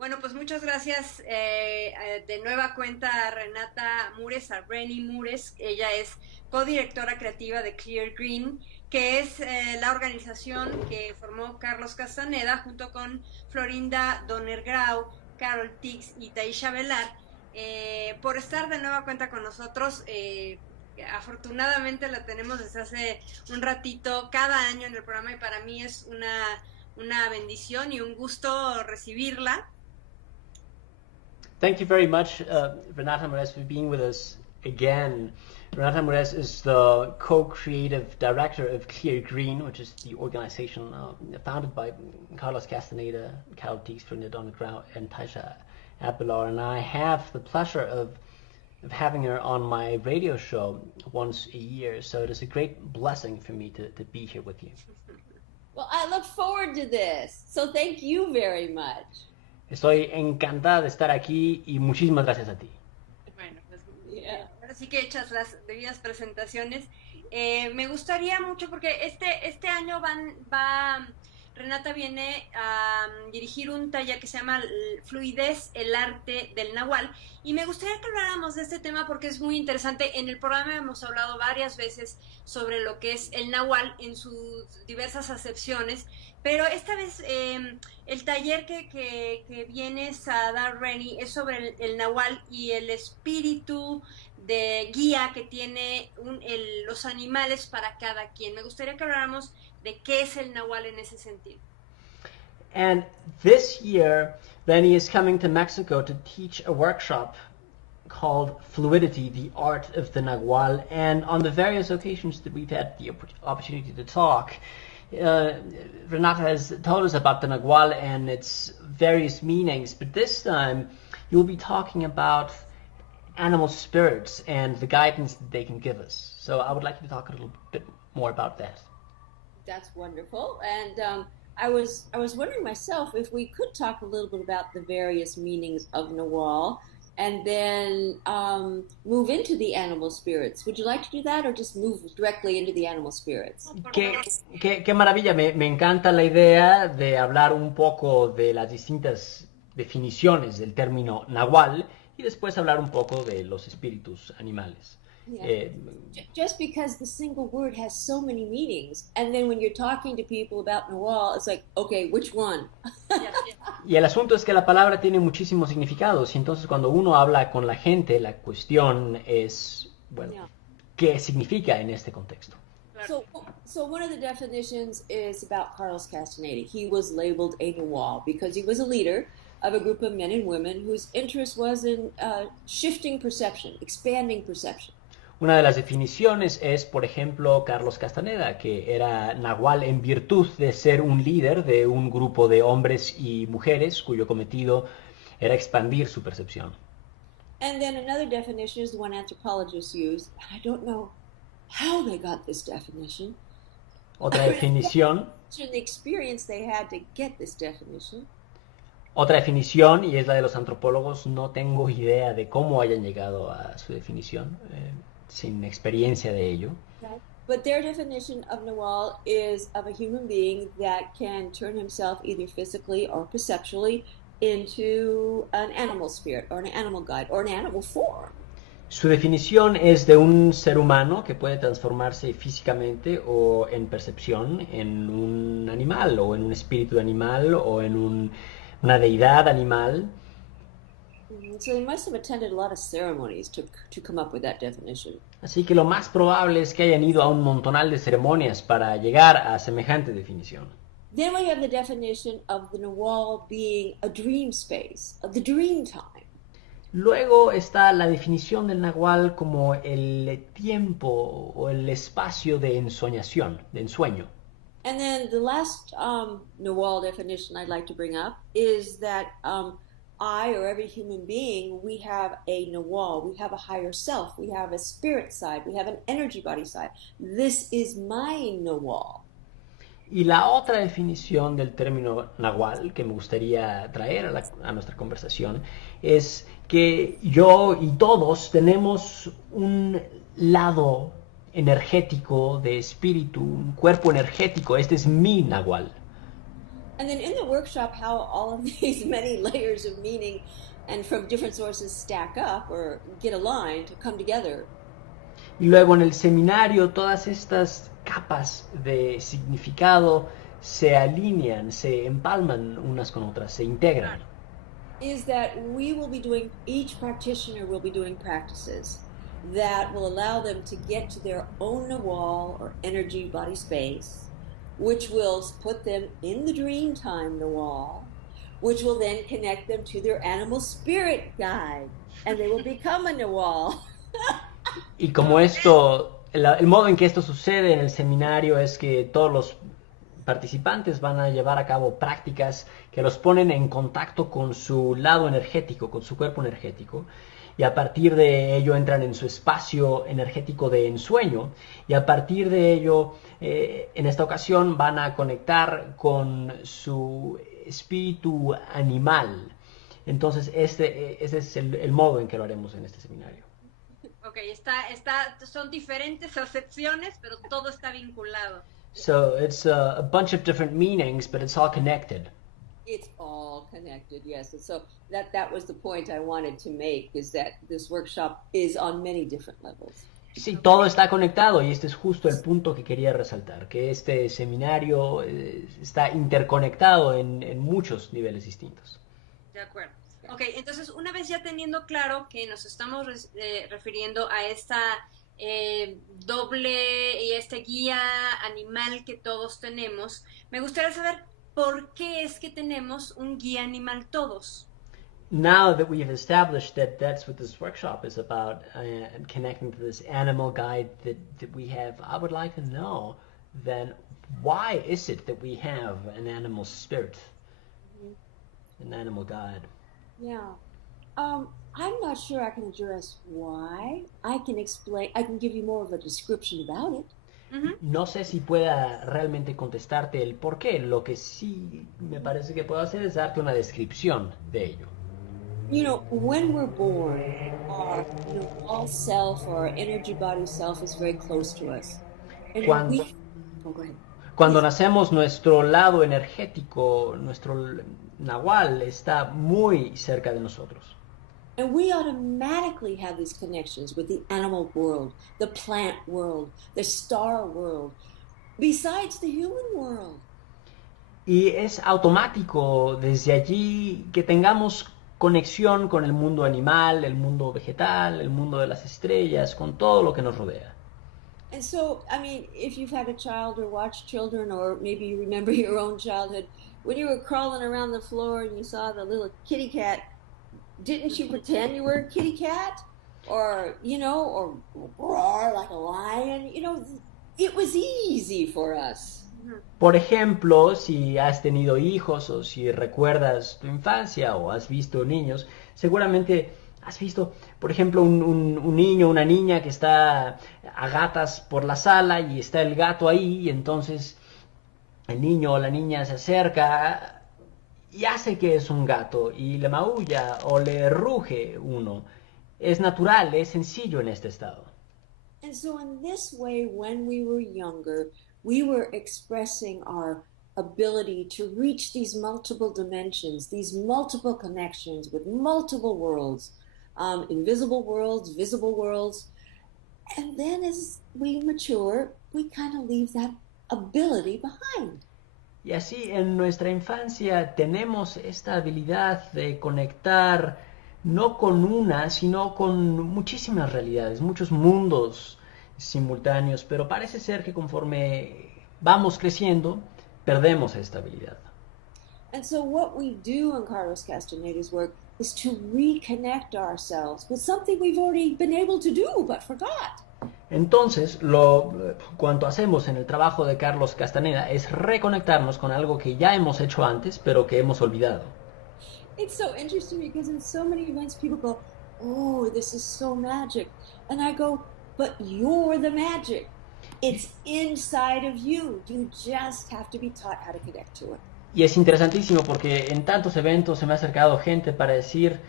Bueno, pues muchas gracias de nueva cuenta a Renata Mures, a Renny Mures. Ella es codirectora creativa de Clear Green, que es la organización que formó Carlos Castaneda junto con Florinda Donner-Grau, Carol Tix y Taisha Velar, por estar de nueva cuenta con nosotros. Afortunadamente la tenemos desde hace un ratito cada año en el programa y para mí es una bendición y un gusto recibirla. Thank you very much, Renata Mores, for being with us again. Renata Mores is the co-creative director of Clear Green, which is the organization founded by Carlos Castaneda, Carol Teeks, Florinda Donner-Grau, and Taisha Abelar. And I have the pleasure of having her on my radio show once a year. So it is a great blessing for me to be here with you. Well, I look forward to this. So thank you very much. Estoy encantada de estar aquí y muchísimas gracias a ti. Bueno, pues ahora sí que hechas las debidas presentaciones. Me gustaría mucho porque este año Renata viene a dirigir un taller que se llama Fluidez, el arte del Nahual, y me gustaría que habláramos de este tema porque es muy interesante. En el programa hemos hablado varias veces sobre lo que es el Nahual en sus diversas acepciones, pero esta vez el taller que vienes a dar, Renny, es sobre el Nahual y el espíritu de guía que tiene los animales para cada quien. Me gustaría que habláramos de qué es el Nahual en ese sentido. And this year, Lenny is coming to Mexico to teach a workshop called Fluidity, the Art of the Nahual. And on the various occasions that we've had the opportunity to talk, Renata has told us about the Nahual and its various meanings, but this time you'll be talking about animal spirits and the guidance that they can give us. So I would like you to talk a little bit more about that. That's wonderful. And I was wondering myself if we could talk a little bit about the various meanings of Nahual and then move into the animal spirits. Would you like to do that or just move directly into the animal spirits? Qué maravilla. Me encanta la idea de hablar un poco de las distintas definiciones del término Nahual y después hablar un poco de los espíritus animales. Yeah. Just because the single word has so many meanings, and then when you're talking to people about Nahual, it's like, okay, which one? Y el asunto es que la palabra tiene muchísimos significados, y entonces cuando uno habla con la gente, la cuestión es, bueno, ¿qué significa en este contexto? So one of the definitions is about Carlos Castaneda. He was labeled a Nahual because he was a leader of a group of men and women whose interest was in shifting perception, expanding perception. Una de las definiciones es, por ejemplo, Carlos Castaneda, que era Nahual en virtud de ser un líder de un grupo de hombres y mujeres cuyo cometido era expandir su percepción. And then another definition is the one anthropologists use. I don't know how they got this definition. Otra definición. The experience they had to get this definition. Otra definición, y es la de los antropólogos, no tengo idea de cómo hayan llegado a su definición. Sin experiencia de ello. But their definition of Nahual is of a human being that can turn himself either physically or perceptually into an animal spirit or an animal guide or an animal form. Su definición es de un ser humano que puede transformarse físicamente o en percepción en un animal o en un espíritu animal o en una deidad animal. So they must have attended a lot of ceremonies to come up with that definition. Así que lo más probable es que hayan ido a un montonal de ceremonias para llegar a semejante definición. Then we have the definition of the Nahual being a dream space, of the dream time. Luego está la definición del Nahual como el tiempo o el espacio de ensoñación, de ensueño. And then the last Nahual definition I'd like to bring up is that I, or every human being, we have a Nahual, we have a higher self, we have a spirit side, we have an energy body side. This is my Nahual. Y la otra definición del término Nahual que me gustaría traer a nuestra conversación es que yo y todos tenemos un lado energético de espíritu, un cuerpo energético. Este es mi Nahual. And then in the workshop, how all of these many layers of meaning and from different sources stack up or get aligned to come together. Y luego en el seminario todas estas capas de significado se alinean, se empalman unas con otras, se integran. Is that we will be doing, each practitioner will be doing practices that will allow them to get to their own Nawal or energy body space, which will put them in the dream time Nawal, which will then connect them to their animal spirit guide, and they will become a Nawal. Y como esto, el modo en que esto sucede en el seminario es que todos los participantes van a llevar a cabo prácticas que los ponen en contacto con su lado energético, con su cuerpo energético, y a partir de ello entran en su espacio energético de ensueño, y a partir de ello, en esta ocasión, van a conectar con su espíritu animal. Entonces, ese es el modo en que lo haremos en este seminario. Ok, son diferentes acepciones, pero todo está vinculado. So it's a bunch of different meanings, but it's all connected. It's all connected, yes. And so that was the point I wanted to make, is that this workshop is on many different levels. Sí, todo está conectado y este es justo el punto que quería resaltar, que este seminario está interconectado en muchos niveles distintos. De acuerdo. Ok, entonces una vez ya teniendo claro que nos estamos refiriendo a esta doble y esta guía animal que todos tenemos, me gustaría saber por qué es que tenemos un guía animal todos. Now that we've established that that's what this workshop is about, connecting to this animal guide that we have, I would like to know then, why is it that we have an animal spirit, an animal guide? Yeah. I'm not sure I can address why. I can give you more of a description about it. Uh-huh. No sé si pueda realmente contestarte el por qué. Lo que sí me parece que puedo hacer es darte una descripción de ello. You know, when we're born, our all self or our energy body self is very close to us. And Cuando, go ahead. Cuando nacemos, nuestro lado energético, nuestro nahual, está muy cerca de nosotros. And we automatically have these connections with the animal world, the plant world, the star world, besides the human world. Y es automático desde allí que tengamos conexión con el mundo animal, el mundo vegetal, el mundo de las estrellas, con todo lo que nos rodea. And so, I mean, if you've had a child or watched children, or maybe you remember your own childhood, when you were crawling around the floor and you saw the little kitty cat, didn't you pretend you were a kitty cat? Or, or roar like a lion? It was easy for us. Por ejemplo, si has tenido hijos o si recuerdas tu infancia o has visto niños, seguramente has visto, por ejemplo, un niño o una niña que está a gatas por la sala y está el gato ahí, y entonces el niño o la niña se acerca y hace que es un gato y le maulla o le ruge uno. Es natural, es sencillo en este estado. And so in this way, when we were younger, we were expressing our ability to reach these multiple dimensions, these multiple connections with multiple worlds, invisible worlds, visible worlds. And then as we mature, we kind of leave that ability behind. Y así en nuestra infancia tenemos esta habilidad de conectar no con una, sino con muchísimas realidades, muchos mundos simultáneos, pero parece ser que conforme vamos creciendo, perdemos esta habilidad. And so what we do in Carlos Castaneda's work is to reconnect ourselves with something we've already been able to do but forgot. Entonces, cuanto hacemos en el trabajo de Carlos Castaneda es reconectarnos con algo que ya hemos hecho antes, pero que hemos olvidado. It's so interesting because in so many events people go, "Oh, this is so magic." And I go, "But you're the magic. It's inside of you. You just have to be taught how to connect to it." Y es interesantísimo porque en tantos eventos se me ha acercado gente para decir,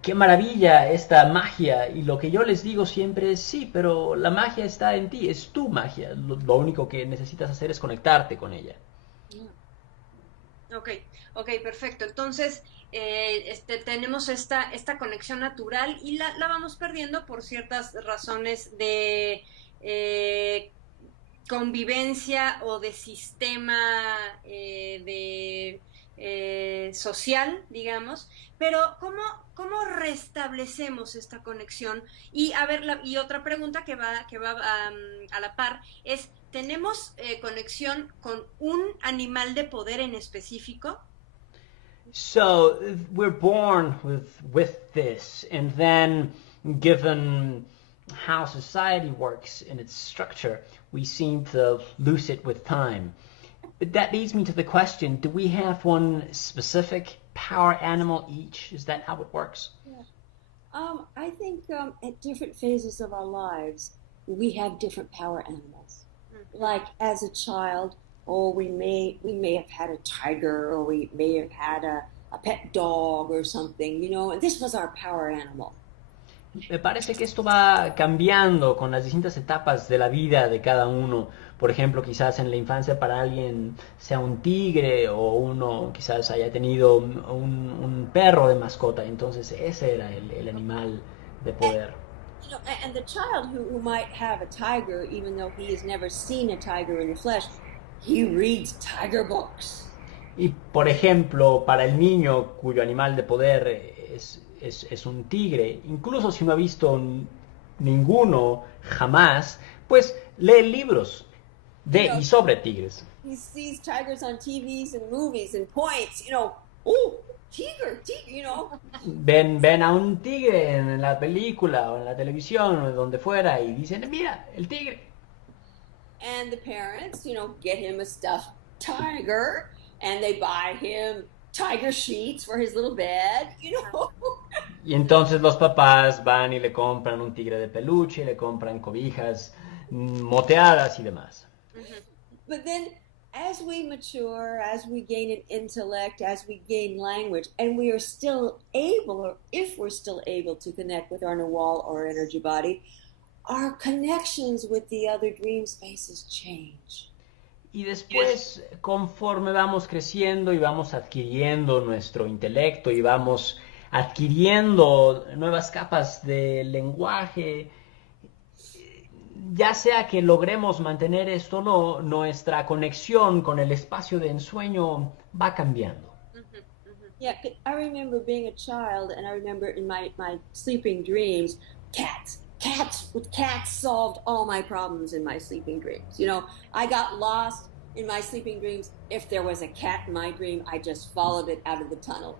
qué maravilla esta magia, y lo que yo les digo siempre es, sí, pero la magia está en ti, es tu magia, lo único que necesitas hacer es conectarte con ella. Ok, ok, perfecto. Entonces, tenemos esta conexión natural y la vamos perdiendo por ciertas razones de convivencia o de sistema social, digamos, pero ¿cómo restablecemos esta conexión? Y a ver, y otra pregunta que va a la par es, ¿tenemos conexión con un animal de poder en específico? So we're born with this, and then given how society works in its structure, we seem to lose it with time. But that leads me to the question, do we have one specific power animal each? Is that how it works? Yeah. I think at different phases of our lives, we have different power animals. Mm-hmm. Like as a child, or we may have had a tiger, or we may have had a pet dog or something, and this was our power animal. Me parece que esto va cambiando con las distintas etapas de la vida de cada uno. Por ejemplo, quizás en la infancia para alguien sea un tigre o uno quizás haya tenido un perro de mascota. Entonces ese era el animal de poder. And the child who might have a tiger, even though he has never seen a tiger in the flesh, he reads tiger books. Y por ejemplo, para el niño cuyo animal de poder es un tigre, incluso si no ha visto ninguno jamás, pues lee libros de y sobre tigres. He sees tigers on TVs and movies and points, oh, tiger, Ven a un tigre en la película o en la televisión o donde fuera y dicen, mira, el tigre. And the parents, get him a stuffed tiger and they buy him tiger sheets for his little bed, Y entonces los papás van y le compran un tigre de peluche, le compran cobijas moteadas y demás. But then, as we mature, as we gain an intellect, as we gain language, and we are still able, or if we're still able to connect with our Nawal or energy body, our connections with the other dream spaces change. Y después, conforme vamos creciendo y vamos adquiriendo nuestro intelecto y vamos adquiriendo nuevas capas de lenguaje, ya sea que logremos mantener esto o no, nuestra conexión con el espacio de ensueño va cambiando. Yeah, I remember being a child, and I remember in my sleeping dreams, cats solved all my problems in my sleeping dreams. I got lost in my sleeping dreams. If there was a cat in my dream, I just followed it out of the tunnel.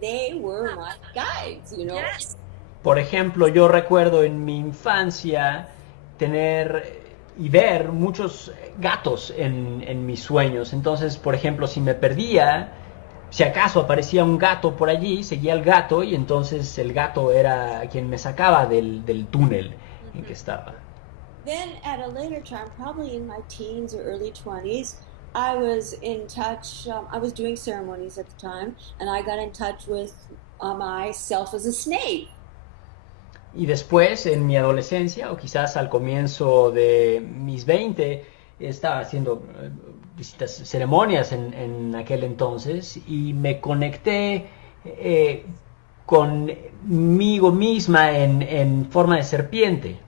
They were my guides, Yes. Por ejemplo, yo recuerdo en mi infancia tener y ver muchos gatos en mis sueños. Entonces, por ejemplo, si me perdía, si acaso aparecía un gato por allí, seguía al gato y entonces el gato era quien me sacaba del túnel en que estaba. Then at a later time, probably in my teens or early 20s, I was in touch, I was doing ceremonies at the time, and I got in touch with myself as a snake. Y después, en mi adolescencia, o quizás al comienzo de mis 20, estaba haciendo visitas, ceremonias en aquel entonces, y me conecté conmigo misma en forma de serpiente.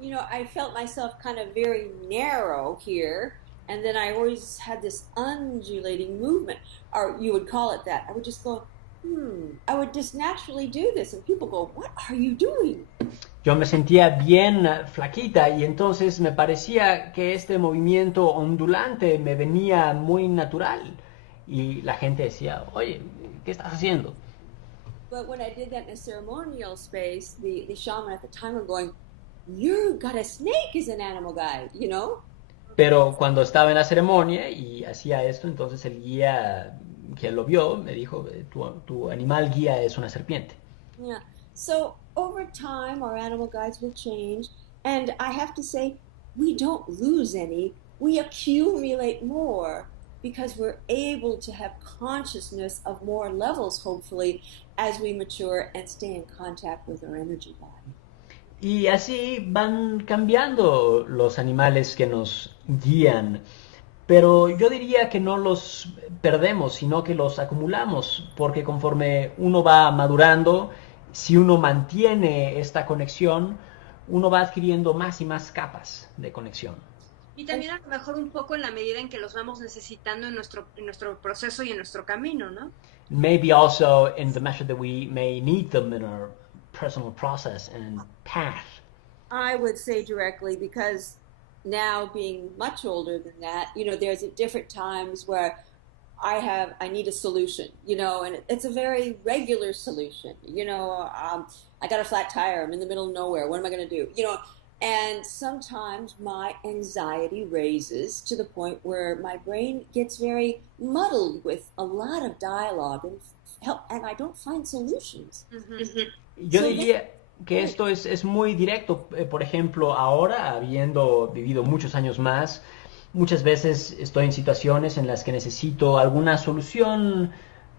I felt myself kind of very narrow here, and then I always had this undulating movement, or you would call it that. I would just go, I would just naturally do this, and people go, what are you doing? Yo me sentía bien flaquita y entonces me parecía que este movimiento ondulante me venía muy natural y la gente decía, oye, ¿qué estás haciendo? But when I did that in a ceremonial space, the shaman at the time were going, you got a snake as an animal guide, Pero cuando estaba en la ceremonia y hacía esto, entonces el guía que lo vio me dijo, tu animal guía es una serpiente. Yeah. So over time, our animal guides will change, and I have to say, we don't lose any. We accumulate more because we're able to have consciousness of more levels, hopefully, as we mature and stay in contact with our energy body. Y así van cambiando los animales que nos guían. Pero yo diría que no los perdemos, sino que los acumulamos, porque conforme uno va madurando, si uno mantiene esta conexión, uno va adquiriendo más y más capas de conexión. Y también a lo mejor un poco en la medida en que los vamos necesitando en nuestro proceso y en nuestro camino, ¿no? Maybe also in the measure that we may need them in our personal process and path. I would say directly because now being much older than that, there's at different times where I need a solution, and it's a very regular solution. I got a flat tire. I'm in the middle of nowhere. What am I going to do? And sometimes my anxiety raises to the point where my brain gets very muddled with a lot of dialogue and I don't find solutions. Yo diría que esto es muy directo. Por ejemplo, ahora, habiendo vivido muchos años más, muchas veces estoy en situaciones en las que necesito alguna solución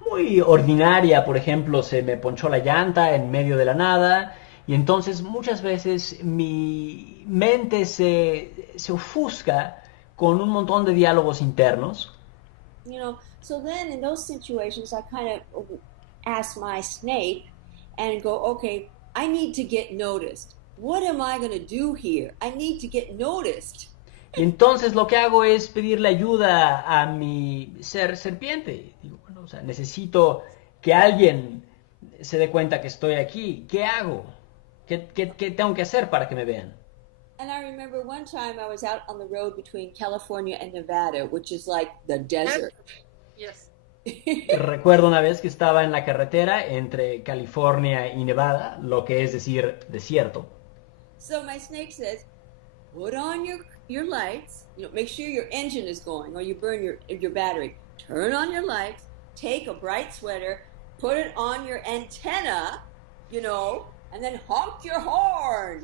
muy ordinaria. Por ejemplo, se me ponchó la llanta en medio de la nada y entonces muchas veces mi mente se ofusca con un montón de diálogos internos. So then in those situations, I kind of ask my snake and go, okay, I need to get noticed. What am I going to do here? I need to get noticed. Y entonces lo que hago es pedirle ayuda a mi ser serpiente. Digo, bueno, o sea, necesito que alguien se dé cuenta que estoy aquí. ¿Qué hago? ¿Qué tengo que hacer para que me vean? And I remember one time I was out on the road between California and Nevada, which is like the desert. Yes. Recuerdo una vez que estaba en la carretera entre California y Nevada, lo que es decir, desierto. So my snake says, put on your lights, make sure your engine is going or you burn your battery. Turn on your lights, take a bright sweater, put it on your antenna, and then honk your horn.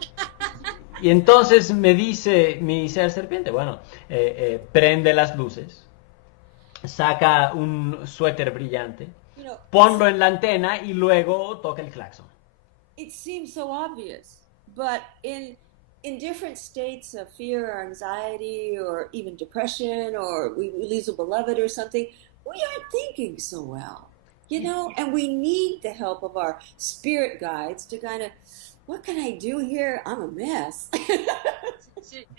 Y entonces me dice mi ser serpiente, bueno, prende las luces, saca un suéter brillante, ponlo en la antena y luego toca el claxon. It seems so obvious, but in different states of fear or anxiety or even depression or we lose a beloved or something, we aren't thinking so well, and we need the help of our spirit guides to kind of, what can I do here? I'm a mess.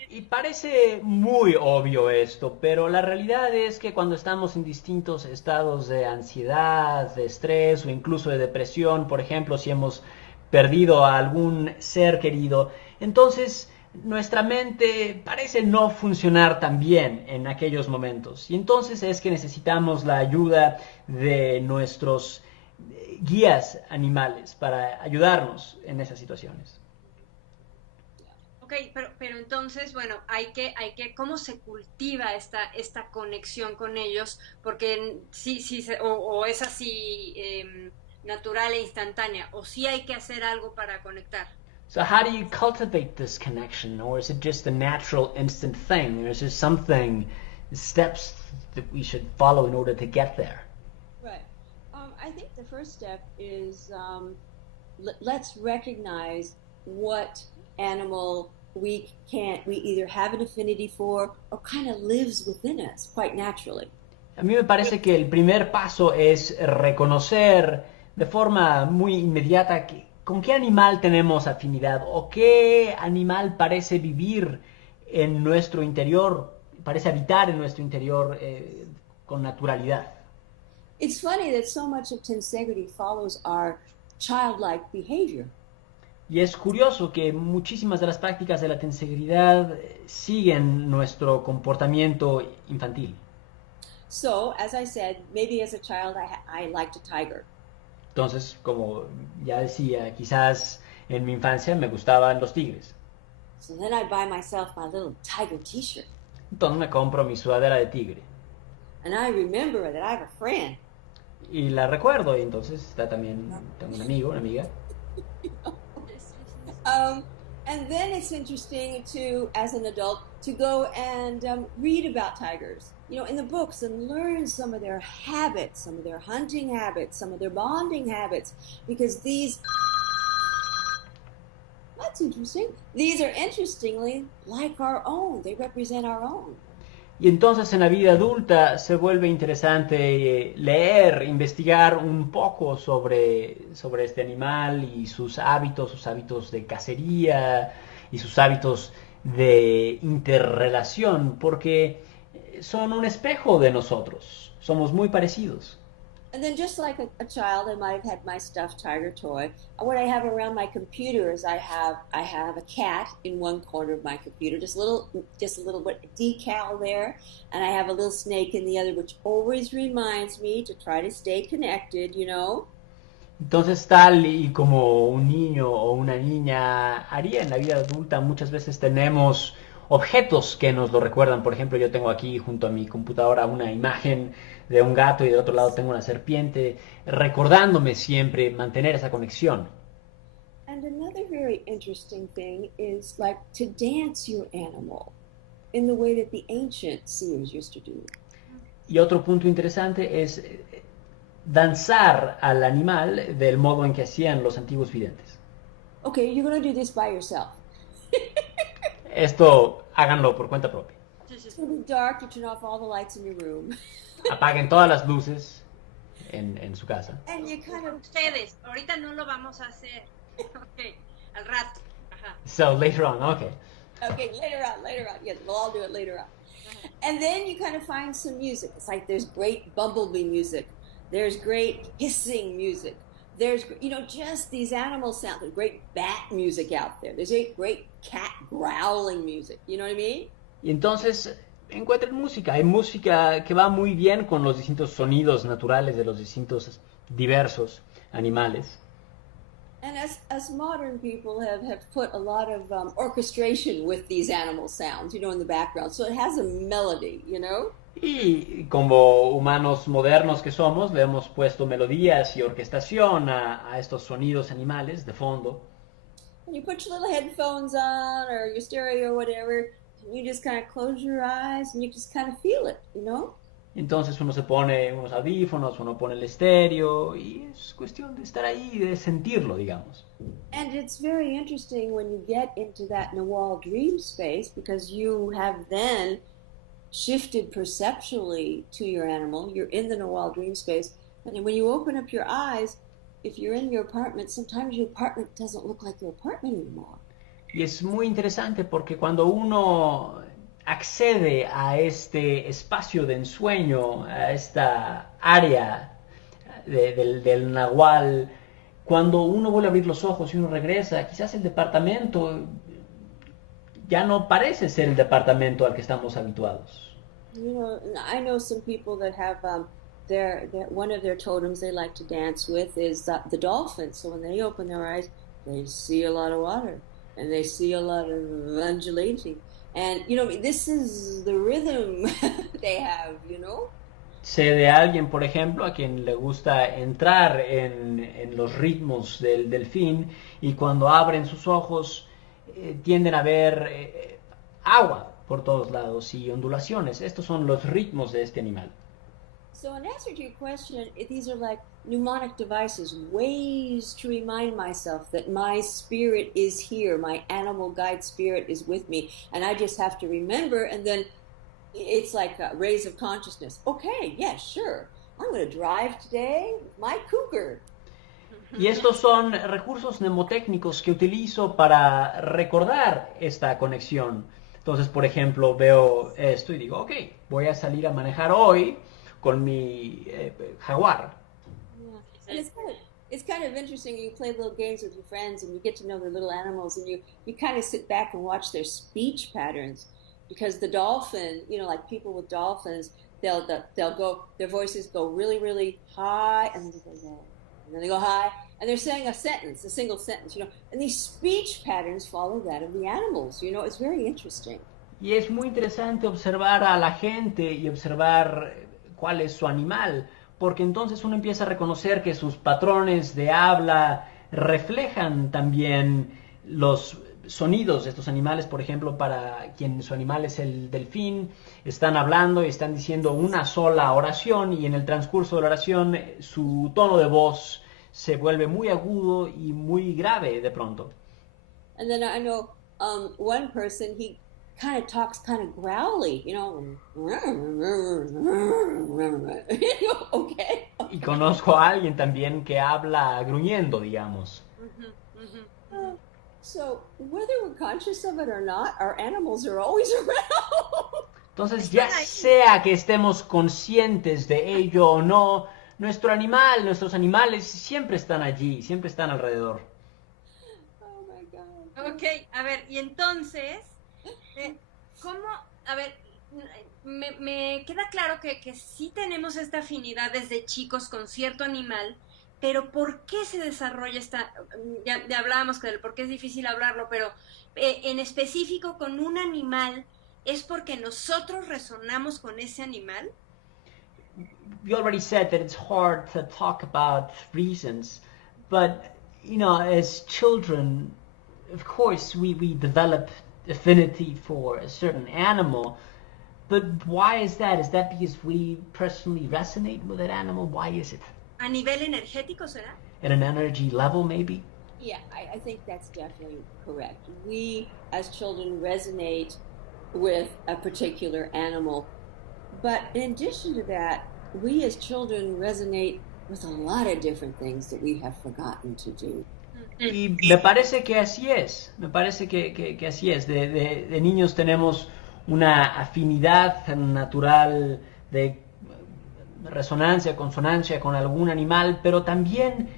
Y parece muy obvio esto, pero la realidad es que cuando estamos en distintos estados de ansiedad, de estrés o incluso de depresión, por ejemplo, si hemos perdido a algún ser querido, entonces nuestra mente parece no funcionar tan bien en aquellos momentos. Y entonces es que necesitamos la ayuda de nuestros guías animales para ayudarnos en esas situaciones. Ok, pero entonces, bueno, ¿cómo se cultiva esta conexión con ellos? Porque sí, o es así natural e instantánea, o sí hay que hacer algo para conectar. So how do you cultivate this connection? Or is it just a natural instant thing? Or is there something, steps that we should follow in order to get there? Right. I think the first step is let's recognize what animal we either have an affinity for or kind of lives within us quite naturally. A mí me parece que el primer paso es reconocer de forma muy inmediata con qué animal tenemos afinidad o qué animal parece vivir en nuestro interior, parece habitar en nuestro interior con naturalidad. It's funny that so much of tensegrity follows our childlike behavior. Y es curioso que muchísimas de las prácticas de la tensegridad siguen nuestro comportamiento infantil. So, as I said, maybe as a child I liked a tiger. Entonces, como ya decía, quizás en mi infancia me gustaban los tigres. So then I buy myself my little tiger t-shirt. Entonces me compro mi sudadera de tigre. And I remember that I have a friend. Y la recuerdo, y entonces está también, tengo un amigo, una amiga. And then it's interesting to, as an adult, to go and read about tigers, in the books and learn some of their habits, some of their hunting habits, some of their bonding habits, because that's interesting. These are interestingly like our own. They represent our own. Y entonces en la vida adulta se vuelve interesante leer, investigar un poco sobre este animal y sus hábitos de cacería y sus hábitos de interrelación, porque son un espejo de nosotros, somos muy parecidos. And then, just like a child, I might have had my stuffed tiger toy. What I have around my computer is I have a cat in one corner of my computer, just a little bit decal there, and I have a little snake in the other, which always reminds me to try to stay connected. Entonces, tal y como un niño o una niña haría en la vida adulta, muchas veces tenemos objetos que nos lo recuerdan. Por ejemplo, yo tengo aquí junto a mi computadora una imagen de un gato y del otro lado tengo una serpiente, recordándome siempre mantener esa conexión. And another very interesting thing is like to dance your animal in the way that the ancient seers used to do. Y otro punto interesante es danzar al animal del modo en que hacían los antiguos videntes. Okay, you're going to do this by yourself. Esto háganlo por cuenta propia. It's going to be dark, you turn off all the lights in your room. Apaguen todas las luces en su casa. And you kind of... Ustedes, ahorita no lo vamos a hacer. Ok, al rato. Ajá. So later on, okay. Okay, later on. Yeah, we'll all do it later on. And then you kind of find some music. It's like there's great bumblebee music. There's great hissing music. There's, just these animal sounds. There's great bat music out there. There's great cat growling music. You know what I mean? Y entonces encuentren música. Hay música que va muy bien con los distintos sonidos naturales de los distintos diversos animales. And as modern people have put a lot of orchestration with these animal sounds, in the background. So it has a melody, Y como humanos modernos que somos, le hemos puesto melodías y orquestación a estos sonidos animales de fondo. And you put your little headphones on or your stereo or whatever, and you just kind of close your eyes and you just kind of feel it, Entonces uno se pone unos audífonos, uno pone el estéreo y es cuestión de estar ahí, de sentirlo, digamos. And it's very interesting when you get into that Nawal dream space because you have then shifted perceptually to your animal. You're in the Nawal dream space. And when you open up your eyes, if you're in your apartment, sometimes your apartment doesn't look like your apartment anymore. Y es muy interesante porque cuando uno accede a este espacio de ensueño, a esta área del Nahual, cuando uno vuelve a abrir los ojos y uno regresa, quizás el departamento ya no parece ser el departamento al que estamos habituados. I know some people that have their one of their totems they like to dance with is the dolphin. So when they open their eyes, they see a lot of water and they see a lot of undulating. And, this is the rhythm they have, Sé de alguien, por ejemplo, a quien le gusta entrar en los ritmos del delfín y cuando abren sus ojos tienden a ver agua por todos lados y ondulaciones. Estos son los ritmos de este animal. So in answer to your question, these are like mnemonic devices, ways to remind myself that my spirit is here, my animal guide spirit is with me, and I just have to remember, and then it's like rays of consciousness. Okay, yeah, sure. I'm going to drive today with my cougar. Y estos son recursos mnemotécnicos que utilizo para recordar esta conexión. Entonces, por ejemplo, veo esto y digo, ok, voy a salir a manejar hoy con mi jaguar. Yeah. And it's kind of interesting. You play little games with your friends and you get to know their little animals and you kind of sit back and watch their speech patterns because the dolphin, like people with dolphins, they'll go, their voices go really, really high and then they go low. And then they go high and they're saying a single sentence, and these speech patterns follow that of the animals, it's very interesting. Y es muy interesante observar a la gente y observar cuál es su animal, porque entonces uno empieza a reconocer que sus patrones de habla reflejan también los sonidos de estos animales. Por ejemplo, para quien su animal es el delfín, están hablando y están diciendo una sola oración y en el transcurso de la oración su tono de voz se vuelve muy agudo y muy grave de pronto. And then I know one person, kind of talks kind of growly, you know. Okay. Y conozco a alguien también que habla gruñendo, digamos. So whether we're conscious of it or not, our animals are always around. Entonces, ya sea que estemos conscientes de ello o no, nuestros animales siempre están allí, siempre están alrededor. Oh my God. Ok, a ver, y entonces, ¿cómo? A ver, me queda claro que sí tenemos esta afinidad desde chicos con cierto animal, pero ¿por qué se desarrolla esta? Ya hablábamos que del por qué es difícil hablarlo, pero en específico con un animal, ¿es porque nosotros resonamos con ese animal? We already said that it's hard to talk about reasons, but, you know, as children, of course, we develop affinity for a certain animal, but why is that? Is that because we personally resonate with that animal? Why is it? ¿A nivel energético será? At an energy level, maybe? Yeah, I think that's definitely correct. We, as children, resonate with a particular animal. But in addition to that, we as children resonate with a lot of different things that we have forgotten to do. Y me parece que así es, me parece que así es. De niños tenemos una afinidad natural de resonancia, consonancia con algún animal, pero también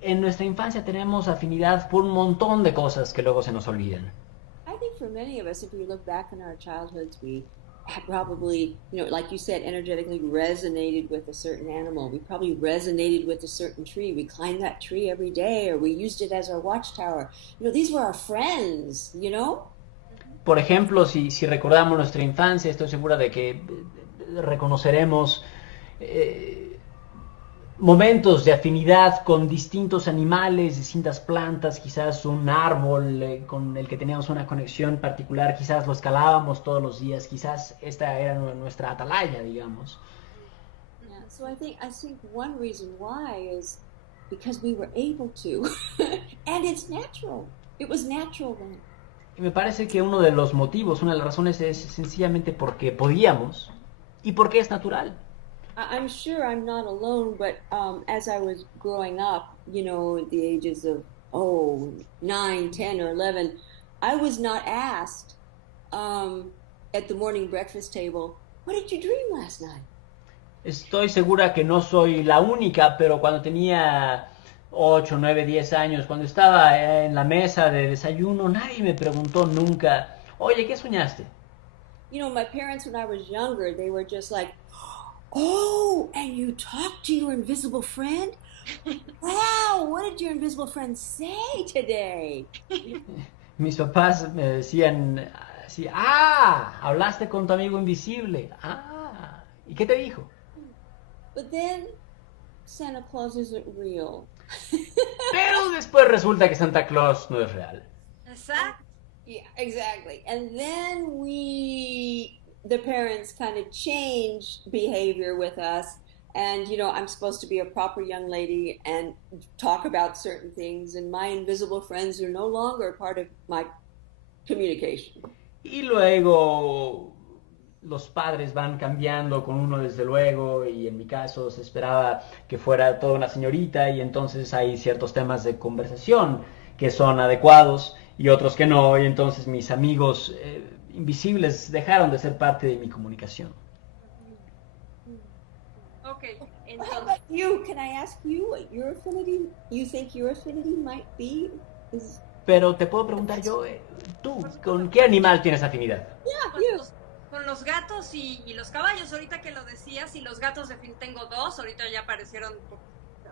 en nuestra infancia tenemos afinidad por un montón de cosas que luego se nos olvidan. I think for many of us, if we look back in our childhoods, we have probably, you know, like you said, energetically resonated with a certain animal. We probably resonated with a certain tree. We climbed that tree every day, or we used it as our watchtower. You know, these were our friends, you know? Por ejemplo, si recordamos nuestra infancia, estoy segura de que reconoceremos momentos de afinidad con distintos animales, distintas plantas, quizás un árbol con el que teníamos una conexión particular, quizás lo escalábamos todos los días, quizás esta era nuestra atalaya, digamos. Yeah, so I think one reason why is because we were able to, and it's natural. It was natural then. Y me parece que uno de los motivos, una de las razones es sencillamente porque podíamos y porque es natural. I'm sure I'm not alone, but as I was growing up, you know, at the ages of 9, 10, or 11, I was not asked at the morning breakfast table, what did you dream last night? Estoy segura que no soy la única, pero cuando tenía 8, 9, 10 años, cuando estaba en la mesa de desayuno, nadie me preguntó nunca, oye, ¿qué soñaste? You know, my parents, when I was younger, they were just like, oh, and you talked to your invisible friend? Wow, what did your invisible friend say today? Mis papás me decían así, hablaste con tu amigo invisible. ¿Y qué te dijo? But then Santa Claus isn't real. Pero después resulta que Santa Claus no es real. Exacto. Yeah, exactly. And then the parents kind of changed behavior with us. And, you know, I'm supposed to be a proper young lady and talk about certain things. And my invisible friends are no longer part of my communication. Y luego los padres van cambiando con uno, desde luego, y en mi caso se esperaba que fuera toda una señorita, y entonces hay ciertos temas de conversación que son adecuados y otros que no, y entonces mis amigos invisibles dejaron de ser parte de mi comunicación. Okay, How about you? Can I ask you what your affinity, you think your affinity might be? Pero te puedo preguntar yo, ¿tú con qué animal tienes afinidad? Yeah, con los gatos y los caballos, ahorita que lo decías, y los gatos, de fin, tengo 2, ahorita ya aparecieron,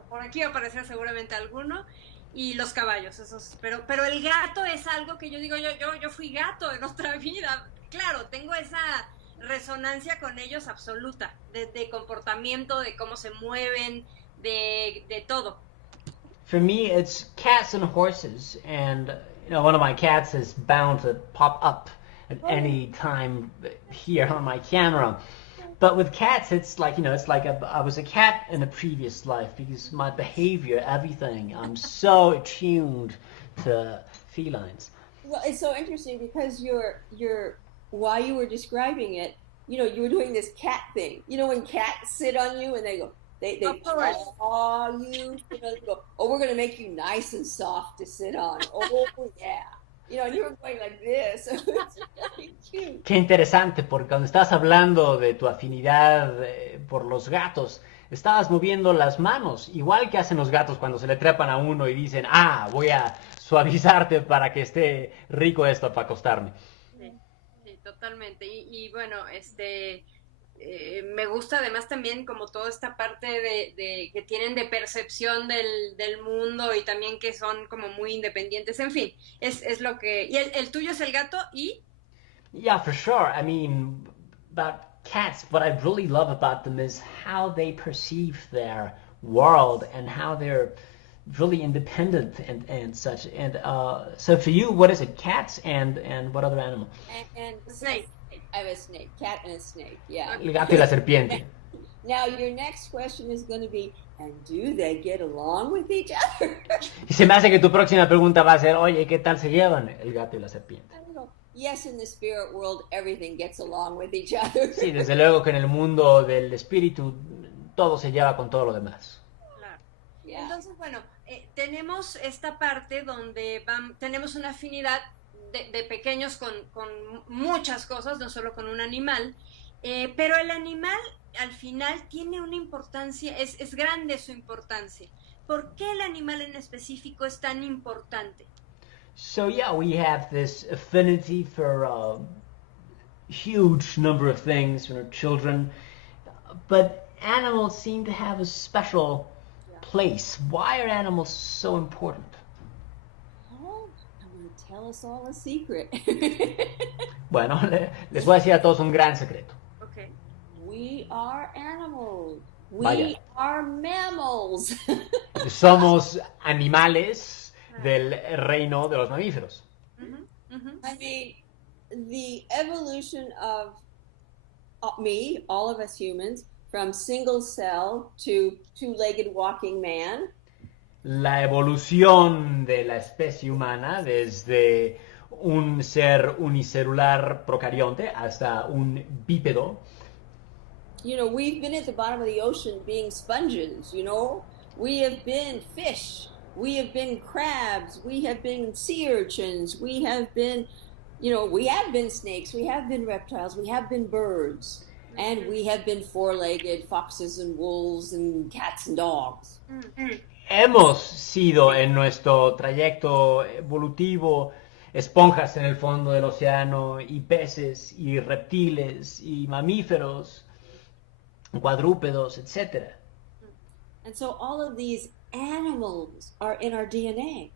por aquí va a aparecer seguramente alguno, y los caballos, esos, pero el gato es algo que yo digo, yo fui gato en otra vida, claro, tengo esa resonancia con ellos absoluta, de comportamiento, de cómo se mueven, de todo. For me, it's cats and horses, and you know, one of my cats is bound to pop up at any time here on my camera. But with cats, it's like, you know, it's like I was a cat in a previous life, because my behavior, everything, I'm so attuned to felines. Well, it's so interesting because your while you were describing it, you were doing this cat thing. You know when cats sit on you and they go, they paw you, they go, oh, we're going to make you nice and soft to sit on. Oh, yeah. And you were going like this. It's really cute. Qué interesante, porque cuando estabas hablando de tu afinidad por los gatos, estabas moviendo las manos, igual que hacen los gatos cuando se le trepan a uno y dicen, voy a suavizarte para que esté rico esto para acostarme. Sí, totalmente. Y bueno, me gusta además también como toda esta parte de que tienen de percepción del mundo y también que son como muy independientes. En fin, es lo que... ¿Y el tuyo es el gato y...? Yeah, for sure. I mean, about cats, what I really love about them is how they perceive their world and how they're really independent and such. And so for you, what is it? Cats and what other animal? And snake. I have a snake, cat and a snake, yeah. El gato y la serpiente. Now your next question is going to be, and do they get along with each other? Y se me hace que tu próxima pregunta va a ser, oye, ¿qué tal se llevan el gato y la serpiente? Yes, in the spirit world, everything gets along with each other. Sí, desde luego que en el mundo del espíritu todo se lleva con todo lo demás. Claro. Yeah. Entonces, bueno, tenemos esta parte donde tenemos una afinidad de pequeños con muchas cosas, no solo con un animal, pero el animal al final tiene una importancia, es grande su importancia. ¿Por qué el animal en específico es tan importante? So yeah, we have this affinity for a huge number of things for children, but animals seem to have a special place. Why are animals so important? Tell us all a secret. Bueno, les voy a decir a todos un gran secreto. Okay. We are animals. Vaya. We are mammals. Somos animales del reino de los mamíferos. I mean, the evolution of me, all of us humans, from single cell to two-legged walking man. La evolución de la especie humana desde un ser unicelular procarionte hasta un bípedo. We've been at the bottom of the ocean being sponges, We have been fish. We have been crabs. We have been sea urchins. We have been, we have been snakes. We have been reptiles. We have been birds. And we have been four-legged foxes and wolves and cats and dogs. Mm-hmm. Hemos sido en nuestro trayecto evolutivo esponjas en el fondo del océano y peces y reptiles y mamíferos, cuadrúpedos, etc. And so all of these animals are in our DNA.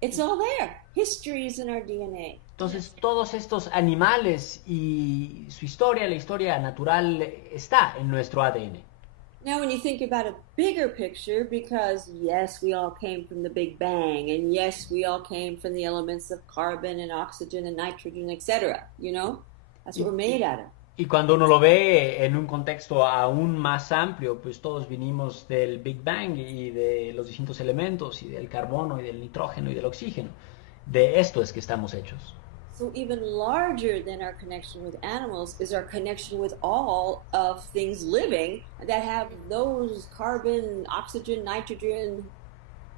It's all there. History is in our DNA. Entonces todos estos animales y su historia, la historia natural, está en nuestro ADN. Now, when you think about a bigger picture, because yes, we all came from the Big Bang, and yes, we all came from the elements of carbon and oxygen and nitrogen, etc. That's what we're made out of. Y cuando uno lo ve en un contexto aún más amplio, pues todos vinimos del Big Bang y de los distintos elementos, y del carbono, y del nitrógeno, y del oxígeno. De esto es que estamos hechos. So even larger than our connection with animals is our connection with all of things living that have those carbon, oxygen, nitrogen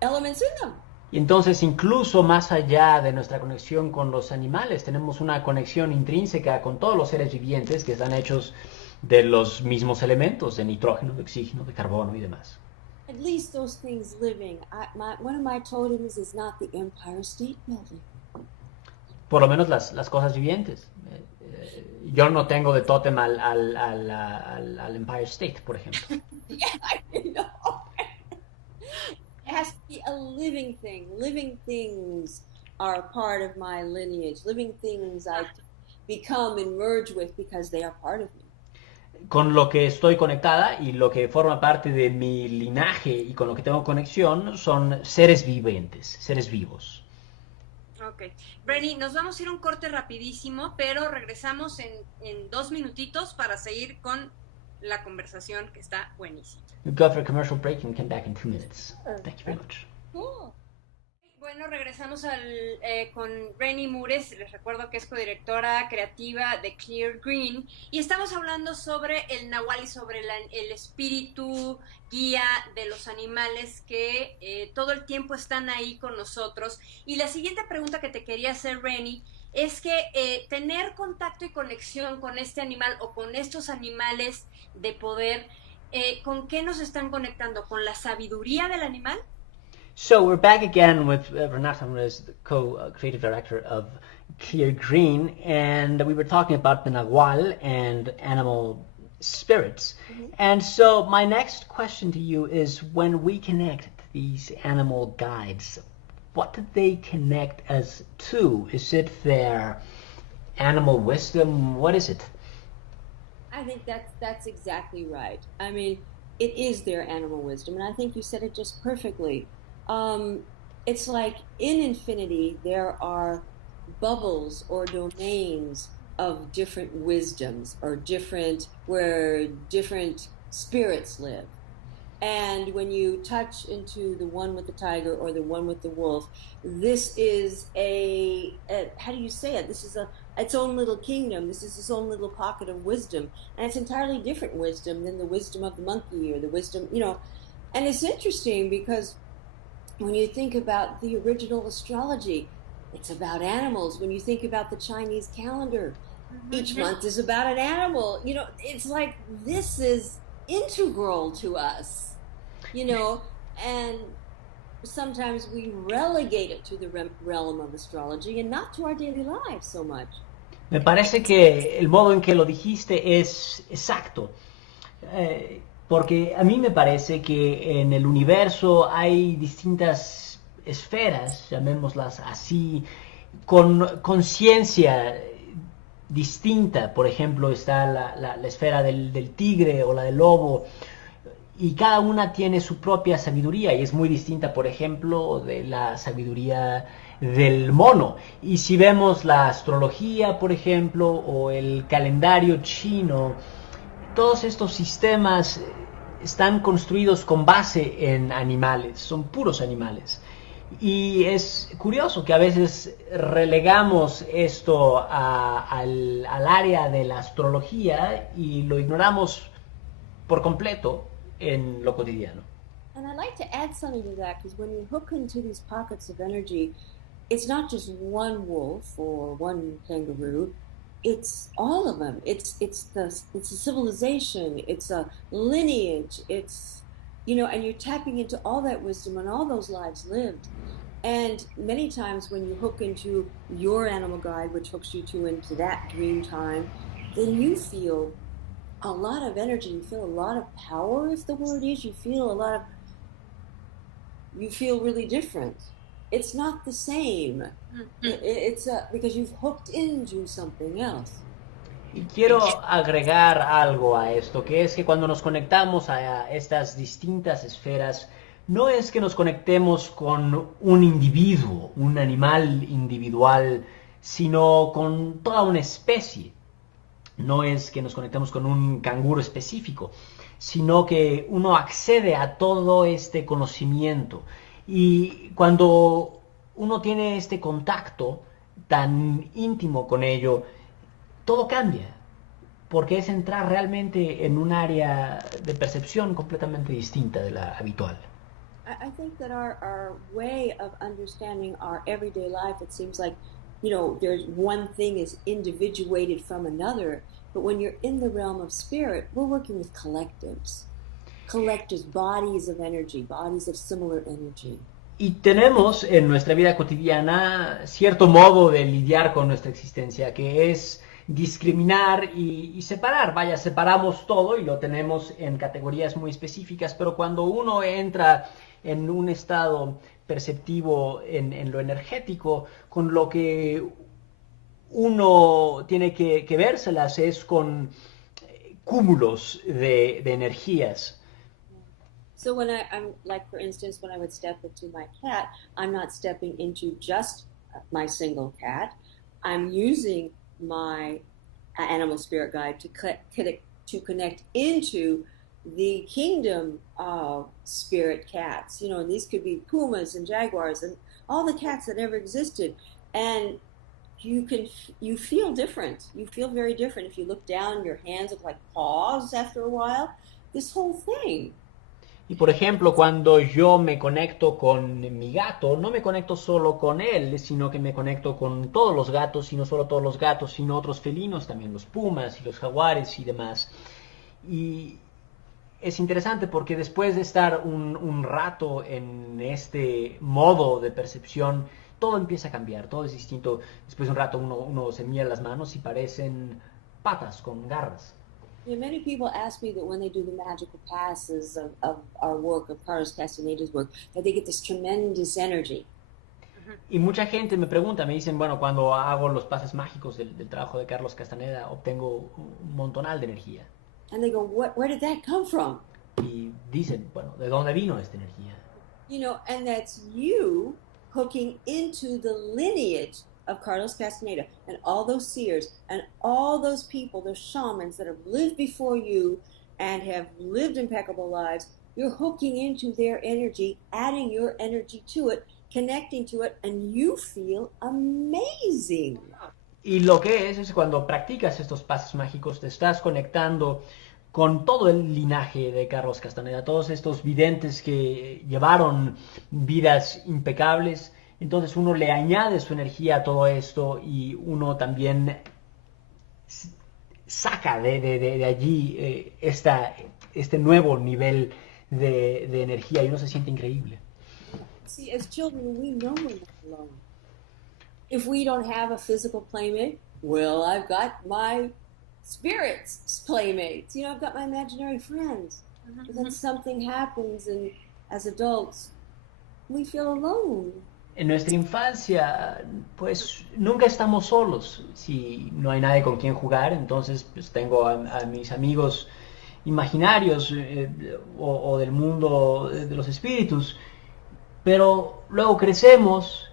elements in them. Y entonces, incluso más allá de nuestra conexión con los animales, tenemos una conexión intrínseca con todos los seres vivientes que están hechos de los mismos elementos, de nitrógeno, de oxígeno, de carbono y demás. At least those things living. One of my totems is not the Empire State Building. Por lo menos las cosas vivientes. Yo no tengo de tótem al Empire State, por ejemplo. Yeah, I know. It has to be a living thing. Living things are part of my lineage. Living things I become and merge with because they are part of me. Con lo que estoy conectada y lo que forma parte de mi linaje y con lo que tengo conexión son seres vivientes, seres vivos. Ok. Brenny, nos vamos a ir a un corte rapidísimo, pero regresamos en 2 minutitos para seguir con la conversación que está buenísima. We'll go for a commercial break and come back in 2 minutes. Thank you very much. Cool. Bueno, regresamos con Renny Mures, les recuerdo que es codirectora creativa de Clear Green, y estamos hablando sobre el nahual y sobre el espíritu guía de los animales que todo el tiempo están ahí con nosotros. Y la siguiente pregunta que te quería hacer, Renny, es que tener contacto y conexión con este animal o con estos animales de poder, ¿con qué nos están conectando? ¿Con la sabiduría del animal? So we're back again with Renata, who is the co-creative director of Clear Green, and we were talking about the Nahual and animal spirits. Mm-hmm. And so my next question to you is, when we connect these animal guides, what do they connect us to? Is it their animal wisdom? What is it? I think that's exactly right. I mean, it is their animal wisdom, and I think you said it just perfectly. It's like in infinity there are bubbles or domains of different wisdoms or where different spirits live. And when you touch into the one with the tiger or the one with the wolf, this is how do you say it? This is its own little kingdom. This is its own little pocket of wisdom. And it's entirely different wisdom than the wisdom of the monkey or the wisdom, And it's interesting because when you think about the original astrology, it's about animals. When you think about the Chinese calendar, each month is about an animal. It's like this is integral to us, and sometimes we relegate it to the realm of astrology and not to our daily lives so much. Me parece que el modo en que lo dijiste es exacto. Porque a mí me parece que en el universo hay distintas esferas, llamémoslas así, con conciencia distinta. Por ejemplo, está la esfera del tigre o la del lobo, y cada una tiene su propia sabiduría, y es muy distinta, por ejemplo, de la sabiduría del mono. Y si vemos la astrología, por ejemplo, o el calendario chino, todos estos sistemas están construidos con base en animales, son puros animales. Y es curioso que a veces relegamos esto al área de la astrología y lo ignoramos por completo en lo cotidiano. And I'd like to add something to that, because when you hook into these pockets of energy, it's not just one wolf or one kangaroo. It's all of them. It's a civilization. It's a lineage. It's and you're tapping into all that wisdom and all those lives lived. And many times when you hook into your animal guide, which hooks you into that dream time, then you feel a lot of energy. You feel a lot of power, if the word is. You feel really different. It's not the same. It's because you've hooked into something else. Y quiero agregar algo a esto, que es que cuando nos conectamos a estas distintas esferas, no es que nos conectemos con un individuo, un animal individual, sino con toda una especie. No es que nos conectemos con un canguro específico, sino que uno accede a todo este conocimiento. Y cuando uno tiene este contacto tan íntimo con ello, todo cambia, porque es entrar realmente en un área de percepción completamente distinta de la habitual. I think that our way of understanding our everyday life, it seems like, there's one thing is individuated from another, but when you're in the realm of spirit, we're working with collectives, bodies of energy, bodies of similar energy. Y tenemos en nuestra vida cotidiana cierto modo de lidiar con nuestra existencia, que es discriminar y separar. Vaya, separamos todo y lo tenemos en categorías muy específicas, pero cuando uno entra en un estado perceptivo en lo energético, con lo que uno tiene que vérselas es con cúmulos de energías. So when I'm like, for instance, when I would step into my cat, I'm not stepping into just my single cat. I'm using my animal spirit guide to connect into the kingdom spirit cats, and these could be pumas and jaguars and all the cats that ever existed. And you feel different. You feel very different. If you look down, your hands look like paws after a while. This whole thing. Y por ejemplo, cuando yo me conecto con mi gato, no me conecto solo con él, sino que me conecto con todos los gatos, y no solo todos los gatos, sino otros felinos, también los pumas y los jaguares y demás. Y es interesante porque después de estar un rato en este modo de percepción, todo empieza a cambiar, todo es distinto. Después de un rato uno se mira las manos y parecen patas con garras. Many people ask me that when they do the magical passes of our work, of Carlos Castaneda's work, that they get this tremendous energy. Y mucha gente me pregunta, me dicen, bueno, cuando hago los pases mágicos del trabajo de Carlos Castaneda, obtengo un montonal de energía. And they go, where did that come from? Y dicen, bueno, ¿de dónde vino esta energía? And that's you hooking into the lineage of Carlos Castaneda and all those seers and all those people, those shamans that have lived before you and have lived impeccable lives. You're hooking into their energy, adding your energy to it, connecting to it, and you feel amazing. Y lo que es cuando practicas estos pasos mágicos, te estás conectando con todo el linaje de Carlos Castaneda, todos estos videntes que llevaron vidas impecables. Entonces uno le añade su energía a todo esto y uno también saca de allí este nuevo nivel de energía y uno se siente increíble. See, as children, we know we're not alone. If we don't have a physical playmate, well, I've got my spirits playmates. I've got my imaginary friends. But then something happens, and as adults, we feel alone. En nuestra infancia, pues nunca estamos solos. Si no hay nadie con quien jugar, entonces pues tengo a mis amigos imaginarios o del mundo de los espíritus. Pero luego crecemos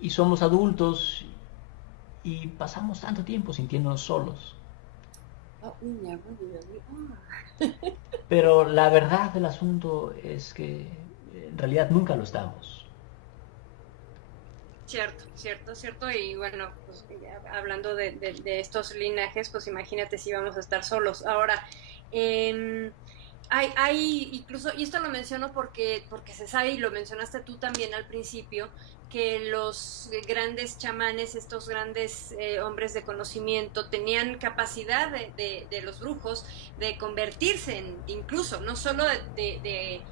y somos adultos y pasamos tanto tiempo sintiéndonos solos. But we never really are. Pero la verdad del asunto es que en realidad nunca lo estamos. Cierto. Y bueno, pues, hablando de estos linajes, pues imagínate si vamos a estar solos. Ahora, hay incluso, y esto lo menciono porque se sabe, y lo mencionaste tú también al principio, que los grandes chamanes, estos grandes hombres de conocimiento, tenían capacidad de los brujos de convertirse en, incluso, no solo de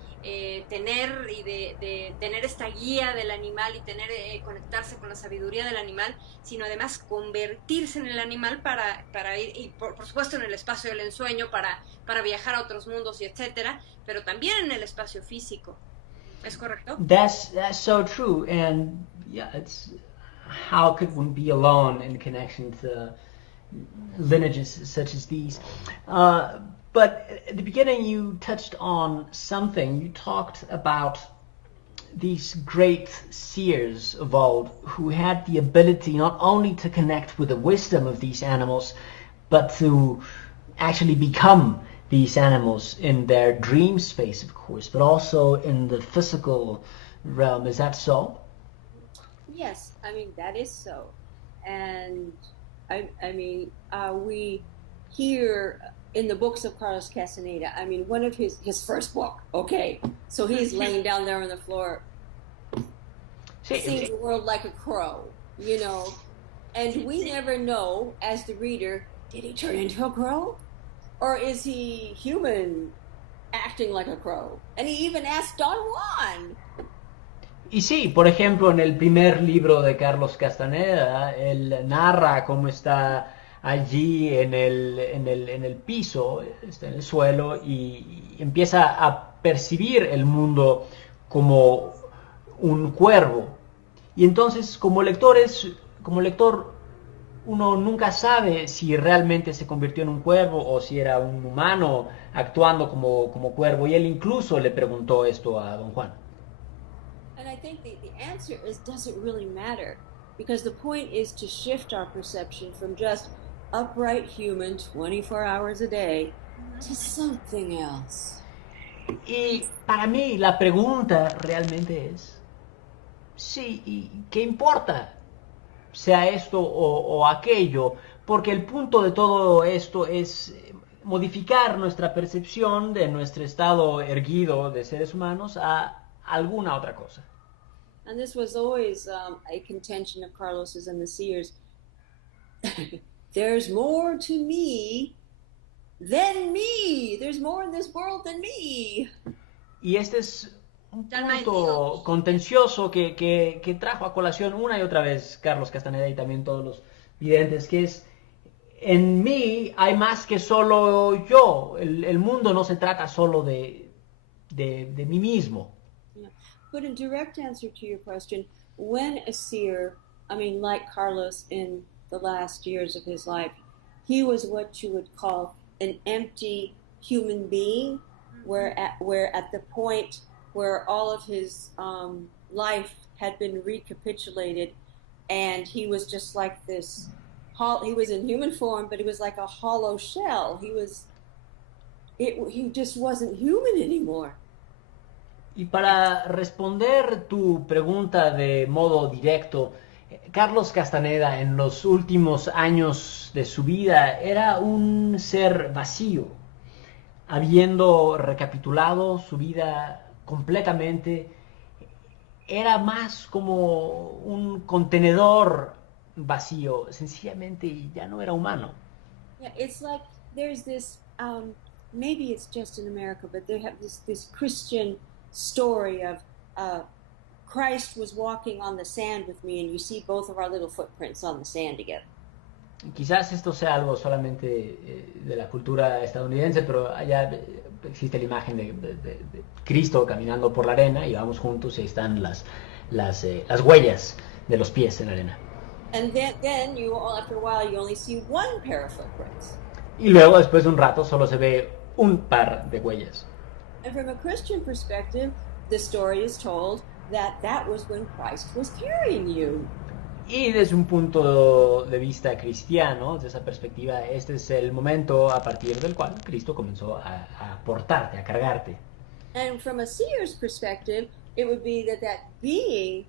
tener y de tener esta guía del animal y tener conectarse con la sabiduría del animal, sino además convertirse en el animal para ir, y por supuesto en el espacio del ensueño, para viajar a otros mundos y etcétera, pero también en el espacio físico. ¿Es correcto? That's so true, and yeah, it's how could one be alone in connection to lineages such as these? But at the beginning, you touched on something. You talked about these great seers of old who had the ability not only to connect with the wisdom of these animals, but to actually become these animals in their dream space, of course, but also in the physical realm. Is that so? Yes, that is so. And we hear in the books of Carlos Castaneda, one of his first book, okay, so he's laying down there on the floor, seeing the world like a crow, and we never know, as the reader, did he turn into a crow? Or is he human acting like a crow? And he even asked Don Juan. Y sí, por ejemplo, en el primer libro de Carlos Castaneda, él narra cómo está allí en el piso, está en el suelo, y empieza a percibir el mundo como un cuervo. Y entonces, como lector, uno nunca sabe si realmente se convirtió en un cuervo o si era un humano actuando como cuervo. Y él incluso le preguntó esto a Don Juan. And I think the answer is, does it really matter? Because the point is to shift our perception from just upright human 24 hours a day to something else. Y para mí la pregunta realmente es, sí, ¿y qué importa? Sea esto o aquello, porque el punto de todo esto es modificar nuestra percepción de nuestro estado erguido de seres humanos a alguna otra cosa. And this was always a contention of Carlos's and the seers. There's more to me than me. There's more in this world than me. Y este es un punto contencioso que trajo a colación una y otra vez Carlos Castaneda y también todos los videntes, que es, en mí hay más que solo yo. El mundo no se trata solo de mí mismo. Yeah. But in direct answer to your question, when a seer, like Carlos in the last years of his life, he was what you would call an empty human being, where at the point where all of his life had been recapitulated, and he was just like this. He was in human form, but he was like a hollow shell. He just wasn't human anymore. Y para responder tu pregunta de modo directo, Carlos Castaneda en los últimos años de su vida era un ser vacío, habiendo recapitulado su vida completamente, era más como un contenedor vacío, sencillamente ya no era humano. Yeah, it's like there's this, maybe it's just in America, but they have this Christian story of Christ was walking on the sand with me, and you see both of our little footprints on the sand together. Quizás esto sea algo solamente de la cultura estadounidense, pero allá existe la imagen de Cristo caminando por la arena y vamos juntos y ahí están las huellas de los pies en la arena. And then you, after a while, you only see one pair of footprints. Y luego, después de un rato, solo se ve un par de huellas. And from a Christian perspective, the story is told that was when Christ was carrying you. Y desde un punto de vista cristiano, desde esa perspectiva, este es el momento a partir del cual Cristo comenzó a portarte, a cargarte. And from a seer's perspective, it would be that being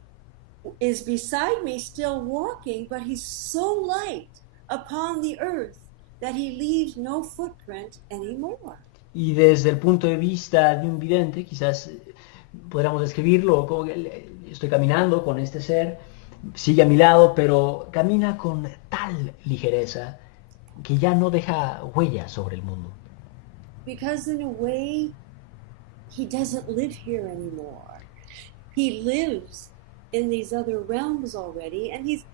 is beside me still walking, but he's so light upon the earth that he leaves no footprint anymore. Y desde el punto de vista de un vidente, quizás podríamos describirlo como que estoy caminando con este ser, sigue a mi lado, pero camina con tal ligereza que ya no deja huella sobre el mundo. Because in a way, he doesn't live here anymore. He lives in these other realms already, and he's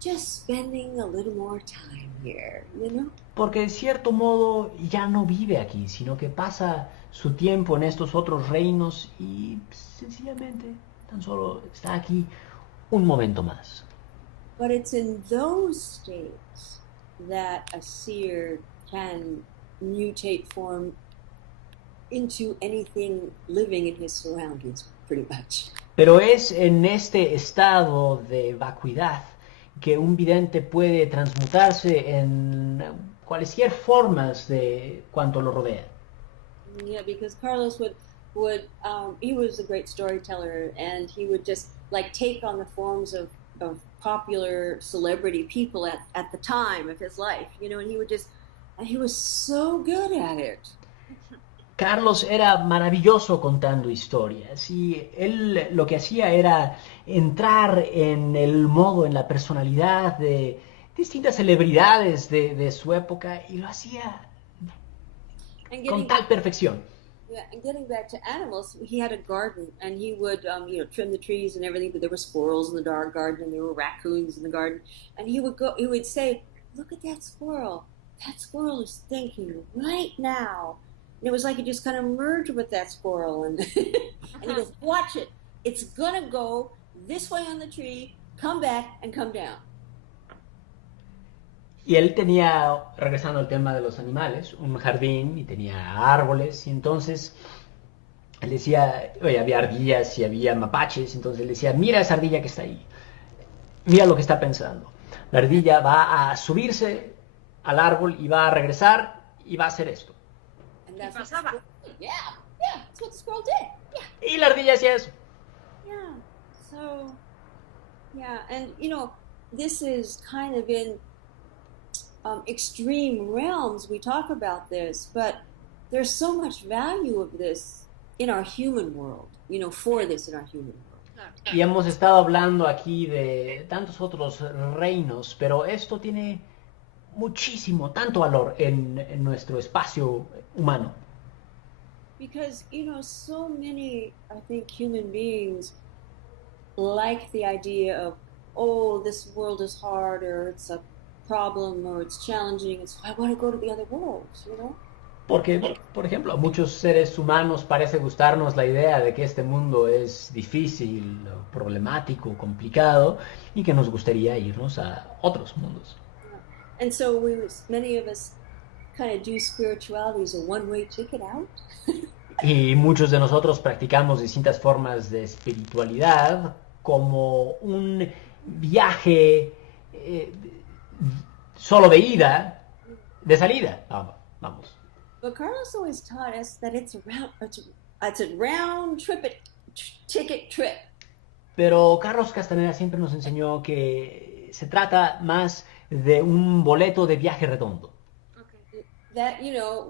just spending a little more time here, you know? Porque de cierto modo ya no vive aquí, sino que pasa su tiempo en estos otros reinos y sencillamente tan solo está aquí un momento más. But it's in those states that a seer can mutate form into anything living in his surroundings, pretty much. Pero es en este estado de vacuidad que un vidente puede transmutarse en cualquier formas de cuanto lo rodea. Yeah, because Carlos would he was a great storyteller, and he would just like take on the forms of popular celebrity people at the time of his life, you know, and he was so good at it. Carlos era maravilloso contando historias y él lo que hacía era entrar en el modo, en la personalidad de distintas celebridades de su época y lo hacía con tal perfección. Yeah, and getting back to animals, he had a garden, and he would, trim the trees and everything. But there were squirrels in the dark garden, and there were raccoons in the garden. And he would say, "Look at that squirrel. That squirrel is thinking right now." And it was like he just kind of merged with that squirrel, and and he goes, "Watch it. It's gonna go this way on the tree, come back, and come down." Y él tenía, regresando al tema de los animales, un jardín y tenía árboles y entonces él decía, oye, había ardillas y había mapaches, entonces él decía, mira esa ardilla que está ahí, mira lo que está pensando. La ardilla va a subirse al árbol y va a regresar y va a hacer esto. And pasaba. Yeah, Yeah, that's what the squirrel did. Yeah. Y la ardilla hacía eso. Yeah. So, yeah, and this is kind of in extreme realms. We talk about this, but there's so much value of this in our human world. For this in our human world. Y hemos estado hablando aquí de tantos otros reinos, pero esto tiene muchísimo, tanto valor en nuestro espacio humano. Because, so many, I think, human beings like the idea of, oh, this world is hard, or it's a problem, or it's challenging, and so I want to go to the other worlds, Porque, por ejemplo, a muchos seres humanos parece gustarnos la idea de que este mundo es difícil, problemático, complicado, y que nos gustaría irnos a otros mundos. And so many of us kind of do spirituality as a one-way ticket out. Y muchos de nosotros practicamos distintas formas de espiritualidad como un viaje solo de ida, de salida. Vamos. But Carlos always taught us that it's a round ticket trip. Pero Carlos Castaneda siempre nos enseñó que se trata más de un boleto de viaje redondo. Okay. That,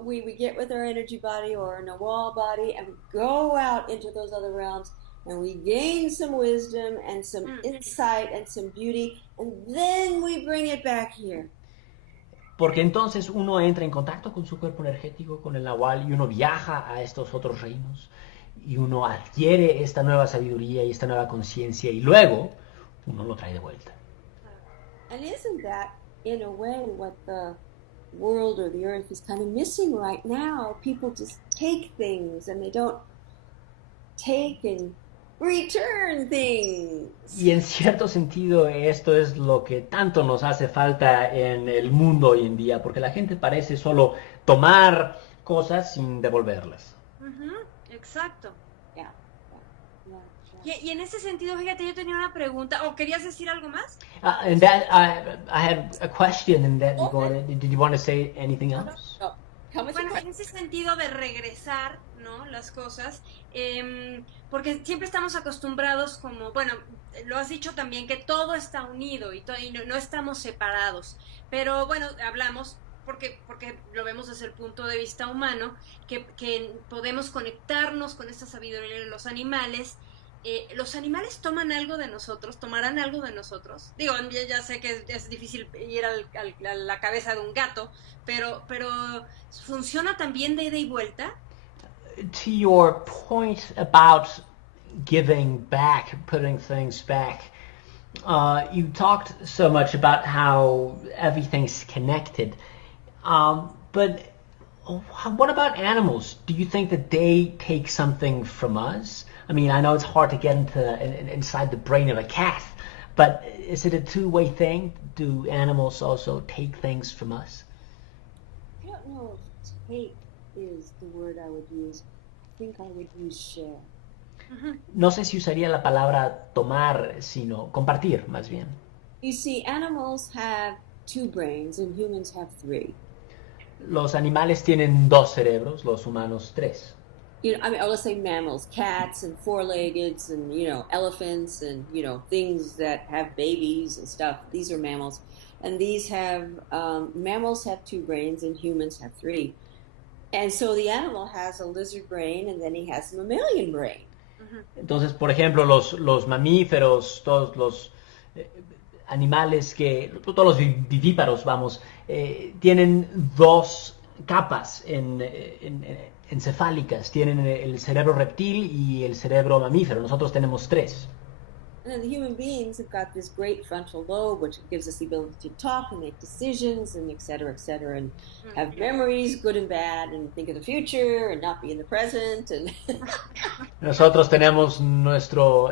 we get with our energy body or our Nawal body and we go out into those other realms and we gain some wisdom and some insight and some beauty, and then we bring it back here. Porque entonces uno entra en contacto con su cuerpo energético, con el Nahual, y uno viaja a estos otros reinos, y uno adquiere esta nueva sabiduría y esta nueva conciencia, y luego uno lo trae de vuelta. And isn't that, in a way, what the world or the earth is kind of missing right now? People just take things, and they don't take and return things. Y en cierto sentido esto es lo que tanto nos hace falta en el mundo hoy en día, porque la gente parece solo tomar cosas sin devolverlas. Exacto. Yeah. Y en ese sentido, fíjate, yo tenía una pregunta, ¿o querías decir algo más? And that I had a question in that regard. Did you want to say anything else? No. Bueno, en ese sentido de regresar, ¿no? Las cosas, porque siempre estamos acostumbrados como, bueno, lo has dicho también, que todo está unido y no estamos separados, pero bueno, hablamos porque lo vemos desde el punto de vista humano, que podemos conectarnos con esta sabiduría de los animales. ¿Los animales toman algo de nosotros? ¿Tomarán algo de nosotros? Digo, ya sé que es difícil ir a la cabeza de un gato, pero ¿funciona también de ida y vuelta? To your point about giving back, putting things back, you talked so much about how everything's connected. But what about animals? Do you think that they take something from us? I mean, I know it's hard to get inside the brain of a cat, but is it a two-way thing? Do animals also take things from us? I don't know if take is the word I would use. I think I would use share. No sé si usaría la palabra tomar, sino compartir, más bien. You see, animals have 2 brains and humans have 3. Los animales tienen 2 cerebros, los humanos 3. Let's say mammals, cats and 4-leggeds and, elephants and, things that have babies and stuff. These are mammals. And mammals have 2 brains and humans have 3. And so the animal has a lizard brain and then he has a mammalian brain. Entonces, por ejemplo, los mamíferos, todos los animales todos los vivíparos, tienen 2 capas encefálicas. Tienen el cerebro reptil y el cerebro mamífero. Nosotros tenemos 3. And then the human beings have got this great frontal lobe, which gives us the ability to talk and make decisions and et cetera, and have memories, good and bad, and think of the future and not be in the present. And Nosotros tenemos nuestro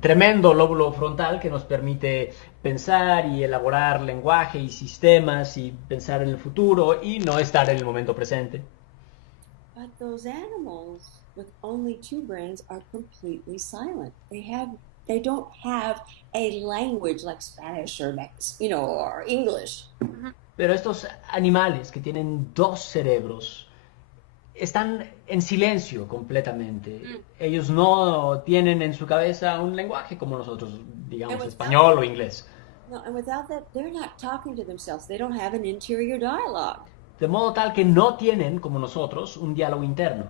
tremendo lóbulo frontal que nos permite pensar y elaborar lenguaje y sistemas y pensar en el futuro y no estar en el momento presente. But those animals with only 2 brains are completely silent. They don't have a language like Spanish or or English. Pero estos animales que tienen 2 cerebros están en silencio completamente. Ellos no tienen en su cabeza un lenguaje como nosotros, digamos, español o inglés. No, and without that, they're not talking to themselves. They don't have an interior dialogue. De modo tal que no tienen, como nosotros, un diálogo interno.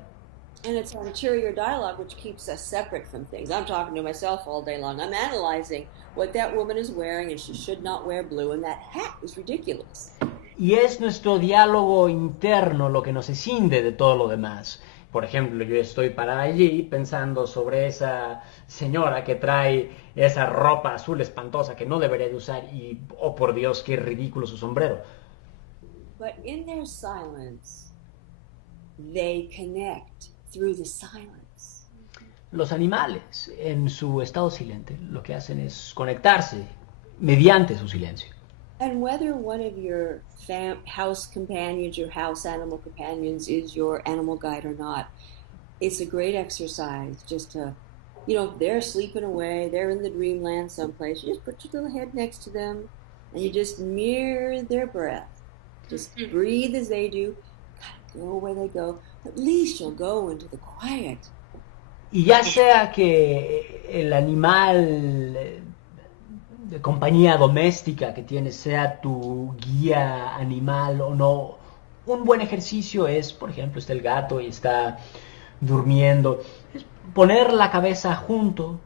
And it's our interior dialogue which keeps us separate from things. I'm talking to myself all day long. I'm analyzing what that woman is wearing, and she should not wear blue, and that hat is ridiculous. Y es nuestro diálogo interno lo que nos escinde de todo lo demás. Por ejemplo, yo estoy parada allí pensando sobre esa señora que trae esa ropa azul espantosa que no debería de usar y, oh por Dios, qué ridículo su sombrero. But in their silence, they connect through the silence. Los animales, en su estado silente, lo que hacen es conectarse mediante su silencio. And whether one of your house companions, your house animal companions, is your animal guide or not, it's a great exercise just to, they're sleeping away, they're in the dreamland someplace. You just put your little head next to them and you just mirror their breath. Just breathe as they do, go where they go. At least you'll go into the quiet. Y ya sea que el animal de compañía doméstica que tienes sea tu guía animal o no, un buen ejercicio es, por ejemplo, está el gato y está durmiendo, es poner la cabeza junto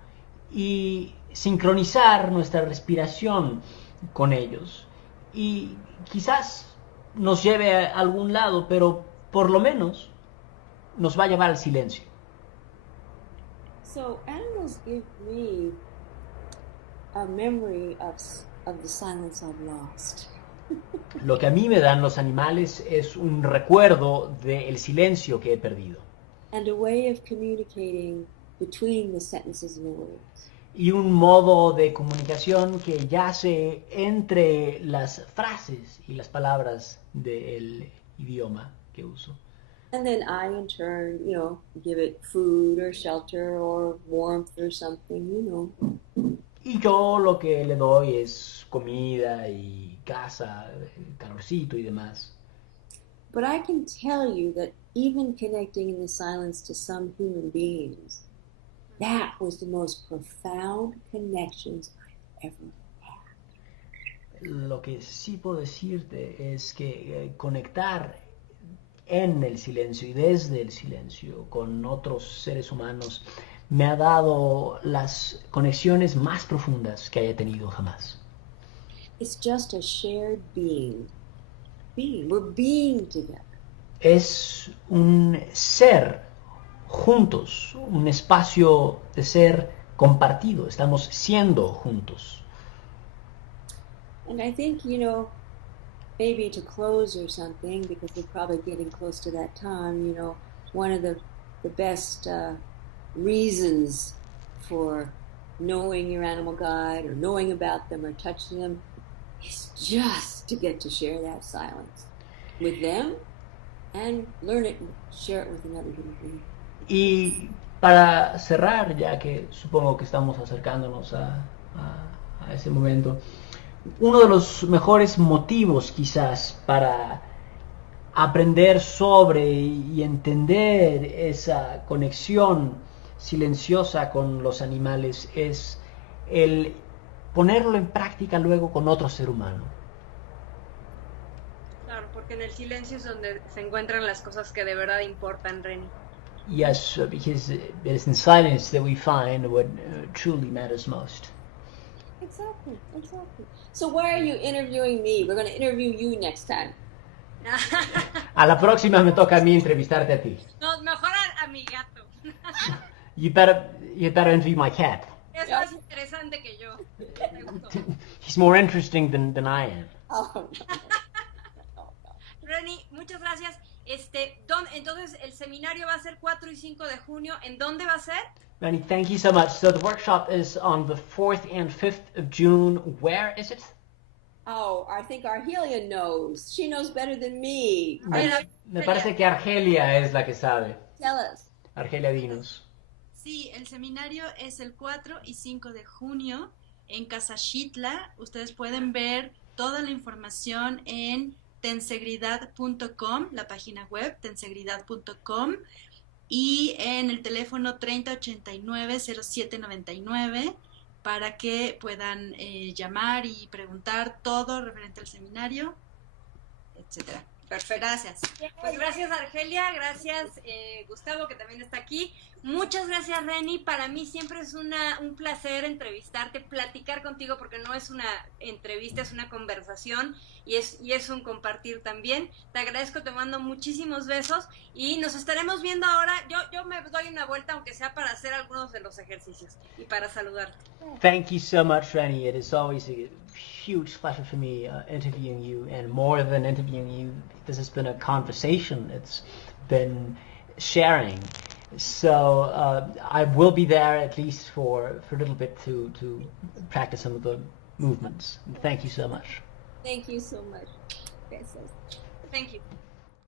y sincronizar nuestra respiración con ellos. Y quizás nos lleve a algún lado, pero por lo menos nos va a llevar al silencio. So animals give me a memory of the silence I've lost. Lo que a mí me dan los animales es un recuerdo del silencio que he perdido. And a way of communicating between the sentences and the words. Y un modo de comunicación que yace entre las frases y las palabras del idioma que uso. And then I, in turn, give it food or shelter or warmth or something, Y yo lo que le doy es comida y casa, calorcito y demás. But I can tell you that even connecting in the silence to some human beings, that was the most profound connections I've ever had. Lo que sí puedo decirte es que conectar en el silencio y desde el silencio con otros seres humanos me ha dado las conexiones más profundas que haya tenido jamás. It's just a shared being. We're being together. Es un ser juntos, un espacio de ser compartido. Estamos siendo juntos. And I think, maybe to close or something, because we're probably getting close to that time, one of the best reasons for knowing your animal guide or knowing about them or touching them is just to get to share that silence with them and learn it and share it with another human being. Y para cerrar, ya que supongo que estamos acercándonos a ese momento, uno de los mejores motivos quizás para aprender sobre y entender esa conexión silenciosa con los animales es el ponerlo en práctica luego con otro ser humano. Claro, porque en el silencio es donde se encuentran las cosas que de verdad importan, Reni. Yes, because it is in silence that we find what truly matters most. Exactly. So why are you interviewing me? We're going to interview you next time. A la próxima me toca a mí entrevistarte a ti. No, mejor a mi gato. You better interview my cat. Es más interesante que yo. He's more interesting than I am. Oh, no. Reni, muchas gracias. Entonces el seminario va a ser 4 y 5 de junio. ¿En dónde va a ser? Reni, thank you so much. So the workshop is on the 4th and 5th of June. Where is it? Oh, I think Argelia knows. She knows better than me. Me parece que Argelia es la que sabe. Tell us. Argelia, dinos. Sí, el seminario es el 4 y 5 de junio en Casa Xitla. Ustedes pueden ver toda la información en tensegridad.com, la página web tensegridad.com, y en el teléfono 3089-0799 para que puedan llamar y preguntar todo referente al seminario, etcétera. Perfecto. Gracias. Pues gracias Argelia, gracias Gustavo, que también está aquí. Muchas gracias Reni, para mí siempre es un placer entrevistarte, platicar contigo, porque no es una entrevista, es una conversación y es un compartir también. Te agradezco, te mando muchísimos besos y nos estaremos viendo ahora. Yo me doy una vuelta, aunque sea para hacer algunos de los ejercicios y para saludarte. Thank you so much, Reni. It is always a huge pleasure for me interviewing you, and more than interviewing you, this has been a conversation. It's been sharing. So I will be there at least for a little bit to practice some of the movements. Thank you so much. Thank you so much. Gracias. Thank you.